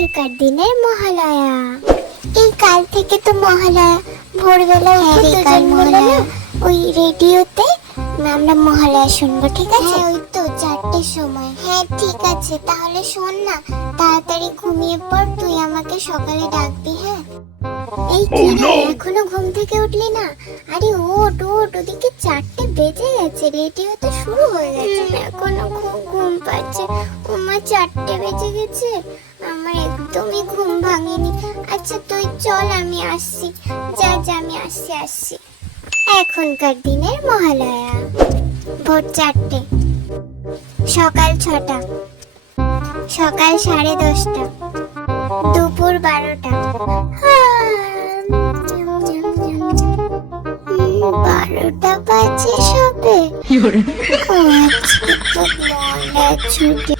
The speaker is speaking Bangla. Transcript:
আগেরকার দিনের মহালয়া। এই কাল থেকে তো মহালয়া, ভোরবেলা উঠে কাল মহালয়া ওই রেডিওতে আমরা মহালয়া শুনবো, ঠিক আছে? ওই তো 4টের সময়। হ্যাঁ ঠিক আছে, তাহলে শোন না, তাড়াতাড়ি ঘুমিয়ে পড়, তুই আমাকে সকালে ডাকবি। হ্যাঁ এই কি রে, এখনো ঘুম থেকে উঠলি না? আরে ওঠ ওঠ, ওদিকে 4টে বেজে গেছে, রেডিও তো শুরু হয়ে গেছে। এখনো খুব ঘুম পাচ্ছে। ওমা 4টে বেজে গেছে, আমার একদমই ঘুম ভাঙেনি। আচ্ছা তুই চল, আমি আসছি। যা যা, আমি আসছি। এখনকার দিনের মহালয়া, ভোর 4টে, সকাল 6টা, সকাল 10:30, দুপুর 12টা, 12টা বাজে সবে। আজকে তো মহালয়া ছুটি।